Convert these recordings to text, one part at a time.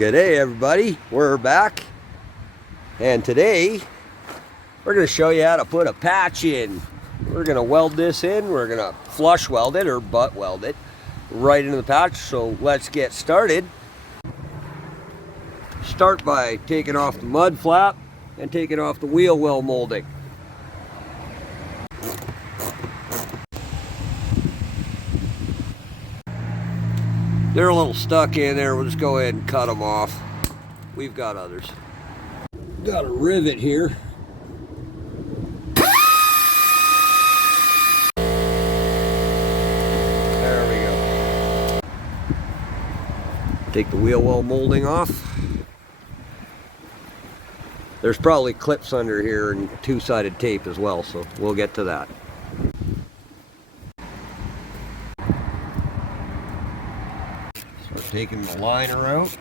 Good day, everybody. We're back, and today we're going to show you how to put a patch in. We're going to weld this in. We're going to flush weld it or butt weld it right into the patch. So let's get started. Start by taking off the mud flap and taking off the wheel well molding. They're a little stuck in there. We'll just go ahead and cut them off. We've got others. Got a rivet here. There we go. Take the wheel well molding off. There's probably clips under here and two-sided tape as well, so we'll get to that. Start taking the liner out.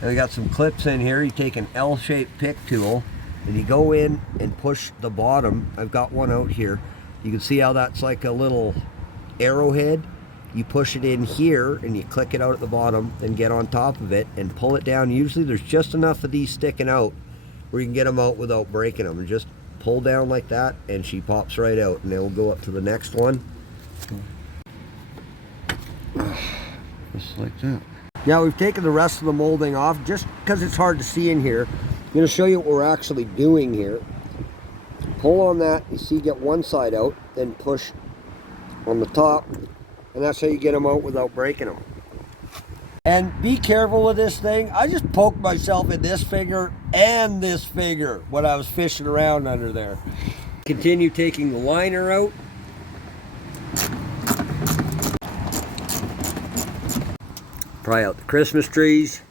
Now we got some clips in here. You take an L-shaped pick tool and you go in and push the bottom. I've got one out here. You can see how that's like a little arrowhead. You push it in here and you click it out at the bottom and get on top of it and pull it down. Usually there's just enough of these sticking out where you can get them out without breaking them. And just pull down like that and she pops right out, and then we'll go up to the next one. Just like that. Now we've taken the rest of the molding off just because it's hard to see in here. I'm going to show you what we're actually doing here. Pull on that, you see, get one side out, then push on the top, and that's how you get them out without breaking them. And be careful with this thing. I just poked myself in this finger and this finger when I was fishing around under there. Continue taking the liner out. Pry out the Christmas trees.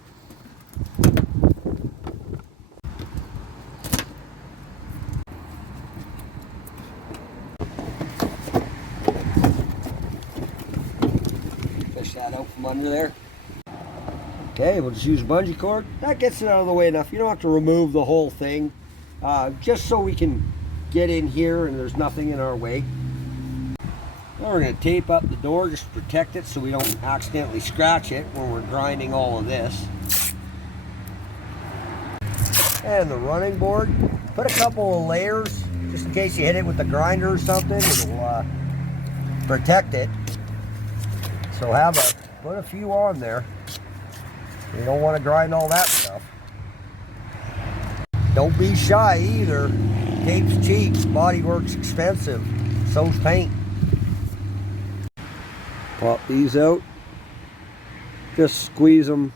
Fish that out from under there. Okay, we'll just use a bungee cord. That gets it out of the way enough. You don't have to remove the whole thing. Just so we can get in here and there's nothing in our way. Now we're going to tape up the door just to protect it so we don't accidentally scratch it when we're grinding all of this. And the running board, put a couple of layers just in case you hit it with the grinder or something. It'll protect it. So put a few on there. You don't want to grind all that stuff. Don't be shy either. Tape's cheap, bodywork's expensive, so's paint. Pop these out, just squeeze them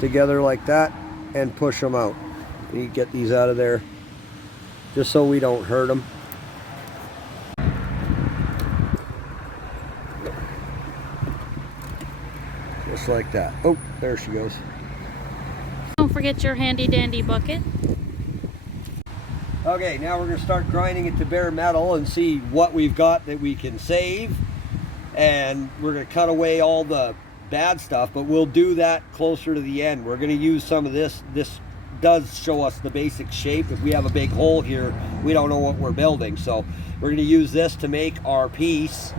together like that and push them out. You get these out of there just so we don't hurt them. Just like that. Oh, there she goes. Don't forget your handy dandy bucket. Okay, now we're going to start grinding it to bare metal and see what we've got that we can save. And we're going to cut away all the bad stuff, but we'll do that closer to the end. We're going to use some of this. This does show us the basic shape. If we have a big hole here, we don't know what we're building. So we're going to use this to make our piece.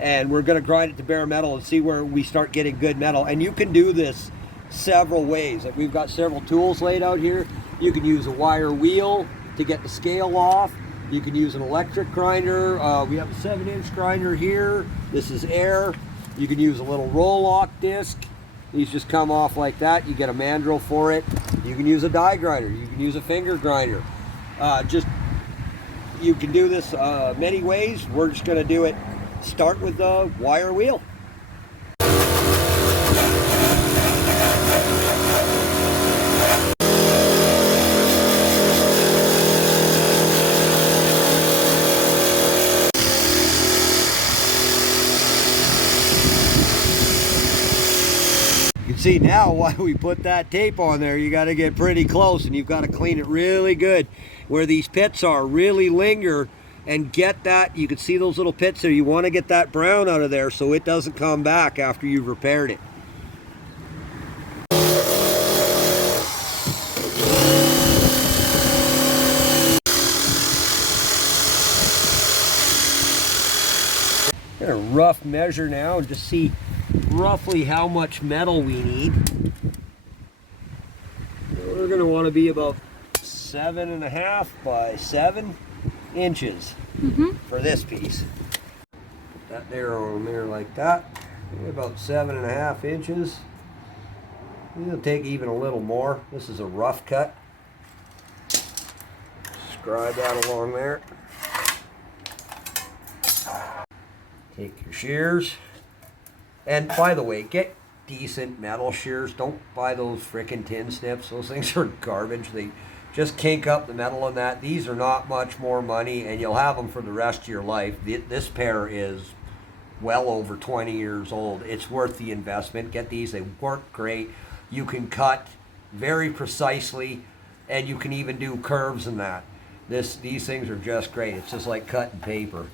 And we're going to grind it to bare metal and see where we start getting good metal. And you can do this several ways. Like, we've got several tools laid out here. You can use a wire wheel to get the scale off. You can use an electric grinder. We have a 7-inch grinder here. This is air. You can use a little roll-lock disc. These just come off like that. You get a mandrel for it. You can use a die grinder. You can use a finger grinder. You can do this many ways. We're just going to do it. Start with the wire wheel. You can see now why we put that tape on there. You got to get pretty close and you've got to clean it really good. Where these pits are, really linger and get that. You can see those little pits there. You want to get that brown out of there so it doesn't come back after you've repaired it. Get a rough measure now and just see roughly how much metal we need. We're going to want to be about 7.5 by 7 inches for this piece. Put that there on there like that. About 7.5 inches. It'll take even a little more. This is a rough cut. Scribe that along there. Take your shears. And by the way, get decent metal shears. Don't buy those frickin' tin snips. Those things are garbage. They just kink up the metal on that. These are not much more money, and you'll have them for the rest of your life. This pair is well over 20 years old. It's worth the investment. Get these. They work great. You can cut very precisely, and you can even do curves in that. These things are just great. It's just like cutting paper.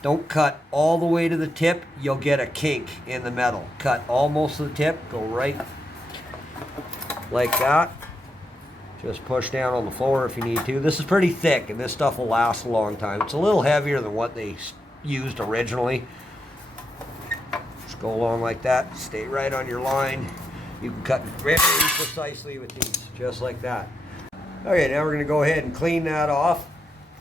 Don't cut all the way to the tip. You'll get a kink in the metal. Cut almost to the tip. Go right like that. Just push down on the floor if you need to. This is pretty thick, and this stuff will last a long time. It's a little heavier than what they used originally. Just go along like that. Stay right on your line. You can cut very precisely with these, just like that. Okay, now we're going to go ahead and clean that off.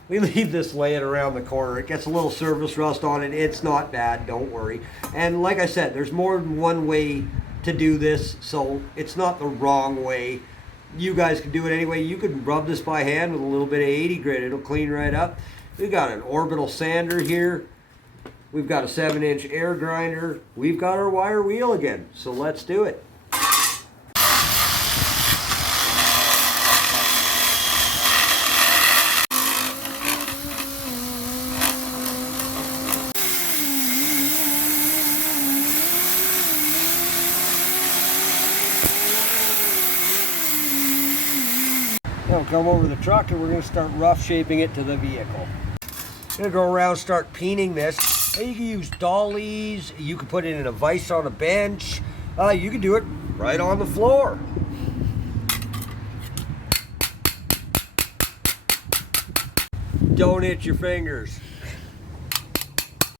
We leave this laying around the corner. It gets a little surface rust on it. It's not bad, don't worry. And like I said, there's more than one way to do this, so it's not the wrong way. You guys can do it anyway. You can rub this by hand with a little bit of 80 grit. It'll clean right up. We've got an orbital sander here. We've got a 7-inch air grinder. We've got our wire wheel again, so let's do it. Now come over to the truck and we're going to start rough shaping it to the vehicle. I'm going to go around and start peening this. You can use dollies, you can put it in a vise on a bench, you can do it right on the floor. Don't hit your fingers.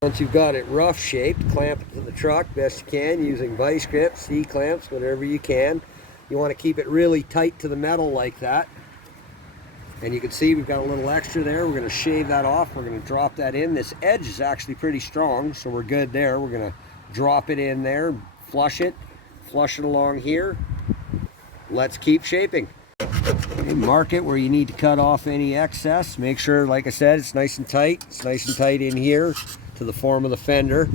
Once you've got it rough shaped, clamp it to the truck best you can using vise grips, C-clamps, whatever you can. You want to keep it really tight to the metal like that. And you can see we've got a little extra there. We're going to shave that off. We're going to drop that in. This edge is actually pretty strong, so we're good there. We're going to drop it in there, flush it along here. Let's keep shaping. Okay, mark it where you need to cut off any excess. Make sure, like I said, it's nice and tight. It's nice and tight in here to the form of the fender.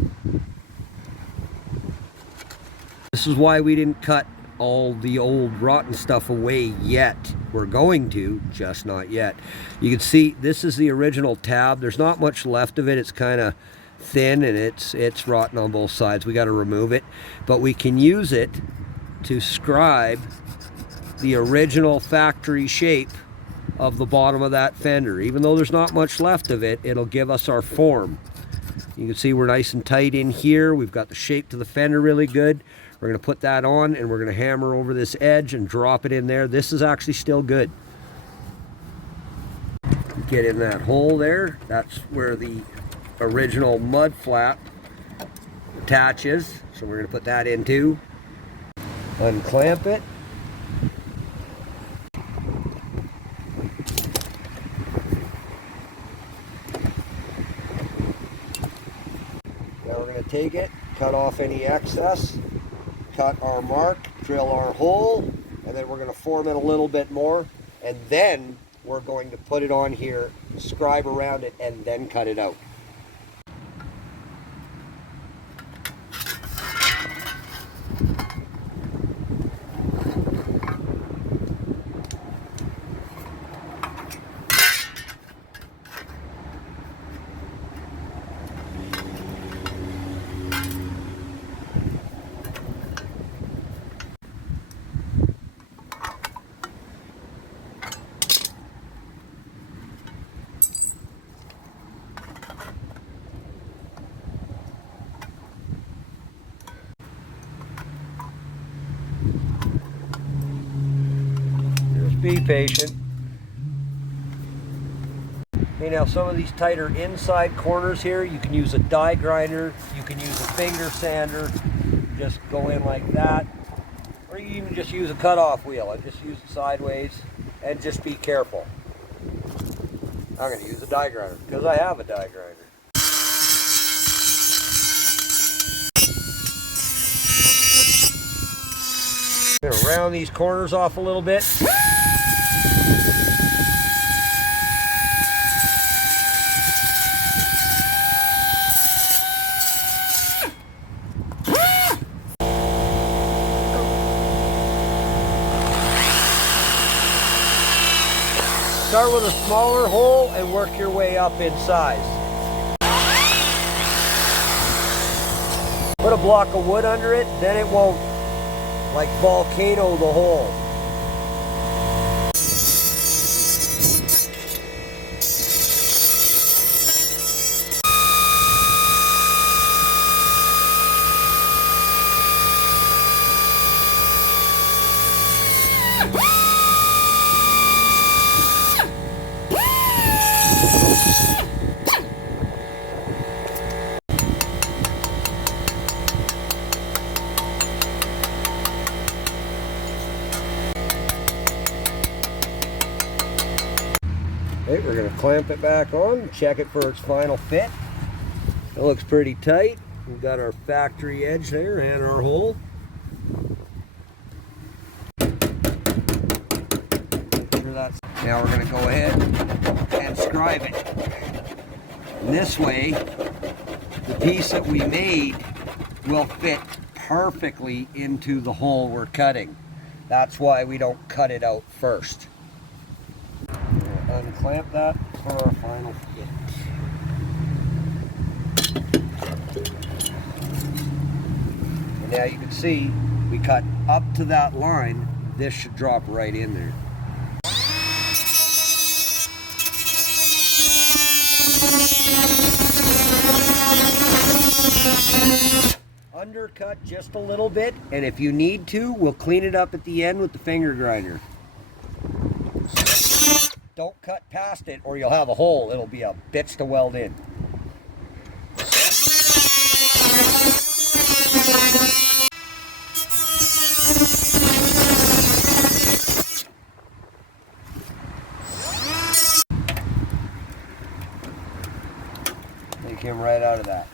This is why we didn't cut all the old rotten stuff away yet. We're going to, just not yet. You can see this is the original tab. There's not much left of it. It's kind of thin and it's rotten on both sides. We got to remove it, but we can use it to scribe the original factory shape of the bottom of that fender. Even though there's not much left of it, it'll give us our form. You can see we're nice and tight in here. We've got the shape to the fender really good. We're going to put that on and we're going to hammer over this edge and drop it in there. This is actually still good. Get in that hole there. That's where the original mud flap attaches. So we're going to put that in too. Unclamp it. Now we're going to take it, cut off any excess. Cut our mark, drill our hole, and then we're going to form it a little bit more, and then we're going to put it on here, scribe around it, and then cut it out. Be patient. Okay, now some of these tighter inside corners here, you can use a die grinder, you can use a finger sander, just go in like that, or you can even just use a cutoff wheel. I just use it sideways, and just be careful. I'm going to use a die grinder because I have a die grinder. I'm going to round these corners off a little bit. Start with a smaller hole and work your way up in size. Put a block of wood under it, then it won't like volcano the hole. Okay, we're going to clamp it back on, check it for its final fit. It looks pretty tight. We've got our factory edge there and our hole. Now we're going to go ahead and scribe it. And this way, the piece that we made will fit perfectly into the hole we're cutting. That's why we don't cut it out first. Unclamp that for our final fit. And now you can see we cut up to that line. This should drop right in there. Undercut just a little bit, and if you need to, we'll clean it up at the end with the finger grinder. Don't cut past it or you'll have a hole. It'll be a bitch to weld in. Take him right out of that.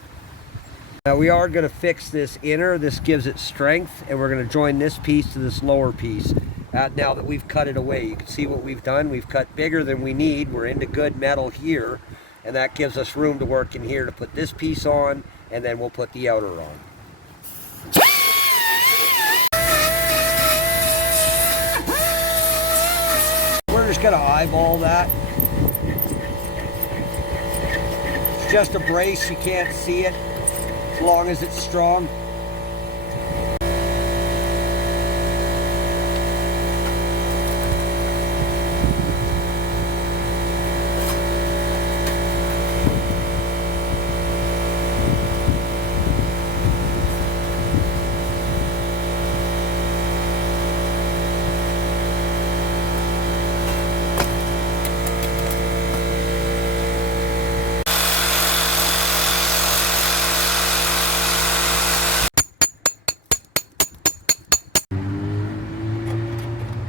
Now we are going to fix this inner. This gives it strength, and we're going to join this piece to this lower piece. Now that we've cut it away, you can see what we've done. We've cut bigger than we need. We're into good metal here, and that gives us room to work in here to put this piece on, and then we'll put the outer on. We're just going to eyeball that. It's just a brace. You can't see it as long as it's strong.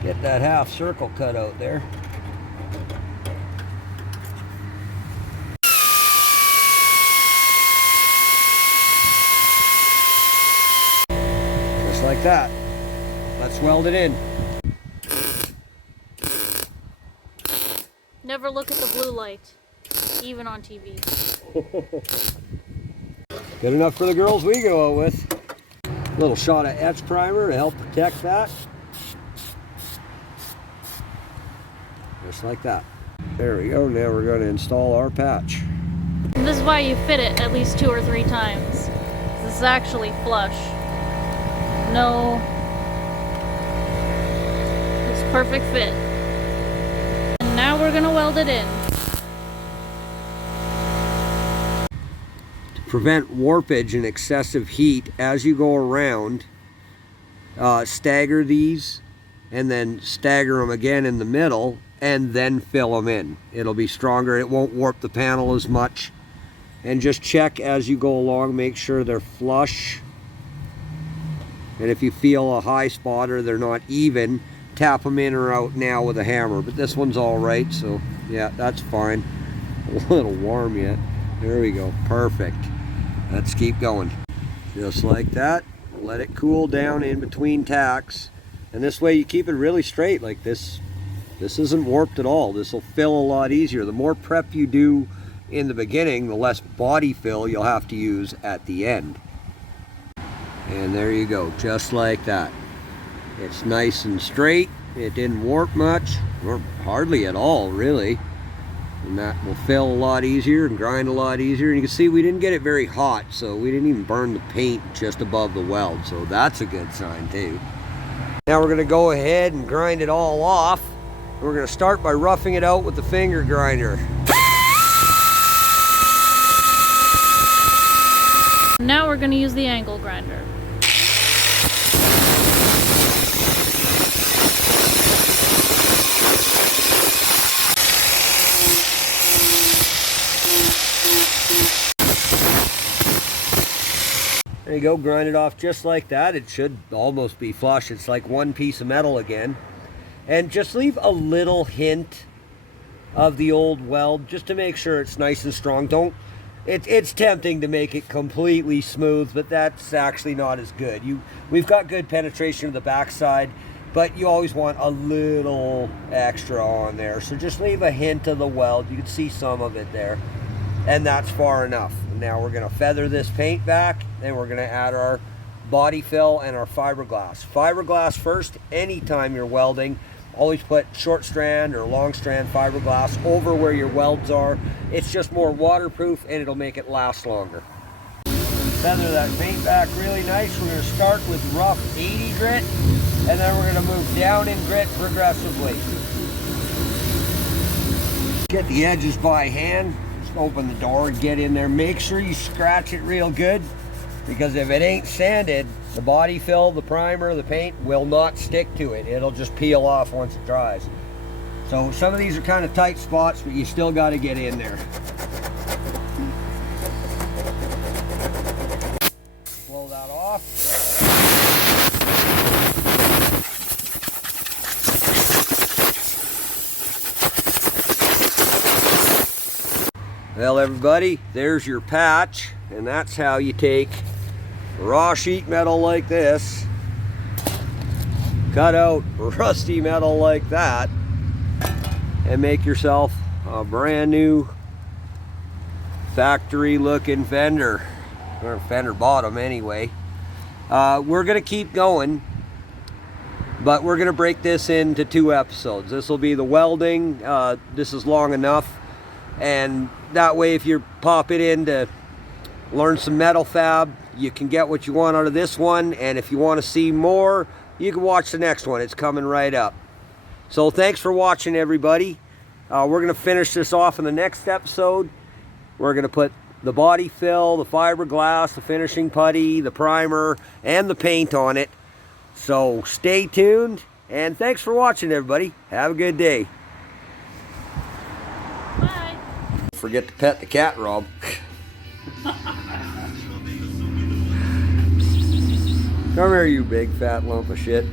Get that half circle cut out there. Just like that. Let's weld it in. Never look at the blue light, even on TV. Good enough for the girls we go out with. A little shot of etch primer to help protect that. Just like that. There we go. Now we're going to install our patch. And this is why you fit it at least 2 or 3 times. This is actually flush. No. It's perfect fit. And now we're going to weld it in. To prevent warpage and excessive heat as you go around, stagger these and then stagger them again in the middle, and then fill them in. It'll be stronger. It won't warp the panel as much. And just check as you go along, make sure they're flush. And if you feel a high spot or they're not even, tap them in or out now with a hammer. But this one's all right, so yeah, that's fine. A little warm yet. There we go, perfect. Let's keep going. Just like that. Let it cool down in between tacks. And this way you keep it really straight like this. This isn't warped at all. This will fill a lot easier. The more prep you do in the beginning, the less body fill you'll have to use at the end. And there you go, just like that. It's nice and straight. It didn't warp much, or hardly at all, really. And that will fill a lot easier and grind a lot easier. And you can see we didn't get it very hot, so we didn't even burn the paint just above the weld. So that's a good sign too. Now we're gonna go ahead and grind it all off. We're gonna start by roughing it out with the finger grinder. Now we're going to use the angle grinder. There you go, grind it off just like that. It should almost be flush. It's like one piece of metal again. And just leave a little hint of the old weld just to make sure it's nice and strong. It's tempting to make it completely smooth, but that's actually not as good. We've got good penetration to the backside, but you always want a little extra on there. So just leave a hint of the weld. You can see some of it there, and that's far enough. Now we're gonna feather this paint back, and we're gonna add our body fill and our fiberglass. Fiberglass first, anytime you're welding. Always put short strand or long strand fiberglass over where your welds are. It's just more waterproof and it'll make it last longer. Feather that paint back really nice. We're going to start with rough 80 grit and then we're going to move down in grit progressively. Get the edges by hand. Just open the door and get in there. Make sure you scratch it real good, because if it ain't sanded, the body fill, the primer, the paint will not stick to it. It'll just peel off once it dries. So some of these are kind of tight spots, but you still got to get in there. Blow that off. Well, everybody, there's your patch, and that's how you take raw sheet metal like this, cut out rusty metal like that, and make yourself a brand new factory looking fender, or fender bottom anyway. We're gonna keep going, but we're gonna break this into 2 episodes. This will be the welding. This is long enough, and that way if you pop it in to learn some metal fab, you can get what you want out of this one, and if you want to see more, you can watch the next one. It's coming right up. So thanks for watching, everybody. We're going to finish this off in the next episode. We're going to put the body fill, the fiberglass, the finishing putty, the primer, and the paint on it. So stay tuned, and thanks for watching, everybody. Have a good day. Bye. Forget to pet the cat, Rob. Come here, you big fat lump of shit.